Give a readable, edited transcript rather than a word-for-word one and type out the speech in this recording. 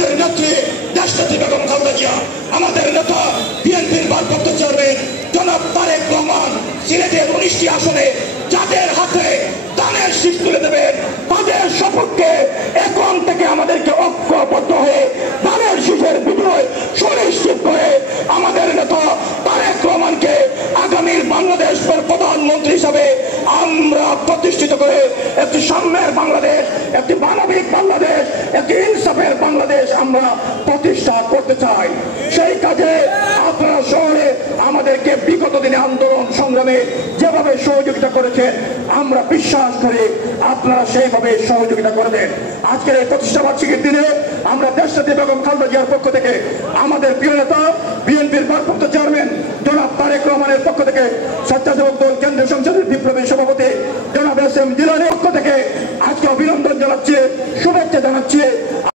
আমাদের নেত্রী দেশনেত্রী বেগম খালেদা জিয়া, আমাদের নেতা বিএনপির ভারপ্রাপ্ত চেয়ারম্যান জনাব তারেক রহমান সিলেটের 19টি আসনে যাদের হাতে দানের শীষ তুলে দেবেন, তাদের সপক্ষে এখন থেকে আমাদেরকে ঐক্যবদ্ধ হয়ে দানের শীষের বিজয় সুনিশ্চিত করে আমাদের নেতা তারেক রহমানকে আগামীর বাংলাদেশের প্রধানমন্ত্রী হিসাবে আমরা প্রতিষ্ঠিত করে একটি সাম্যের বাংলাদেশ, একটি মানবিক বাংলাদেশ, একটি ইনসাফের বাংলাদেশ আমরা প্রতিষ্ঠা করতে চাই। সেই কাজে আপনারা শহরে আমাদেরকে বিগত দিনে আন্দোলন সংগ্রামে যেভাবে সহযোগিতা করেছেন আমরা বিশ্বাস করি আপনারা সেইভাবে সহযোগিতা করবেন। আজকের এই প্রতিষ্ঠা বার্ষিকীর দিনে আমরা দেশনেত্রী বেগম খালেদা জিয়ার পক্ষ থেকে আমাদের প্রিয় নেতা বিএনপির ভারপ্রাপ্ত চেয়ারম্যান জনাব তারেক রহমানের পক্ষ থেকে, স্বেচ্ছাসেবক দল কেন্দ্রীয় সংসদের বিপ্লবী সভাপতি জনাব এস এম জিলানীর পক্ষ থেকে আজকে অভিনন্দন জানাচ্ছি, শুভেচ্ছা জানাচ্ছি।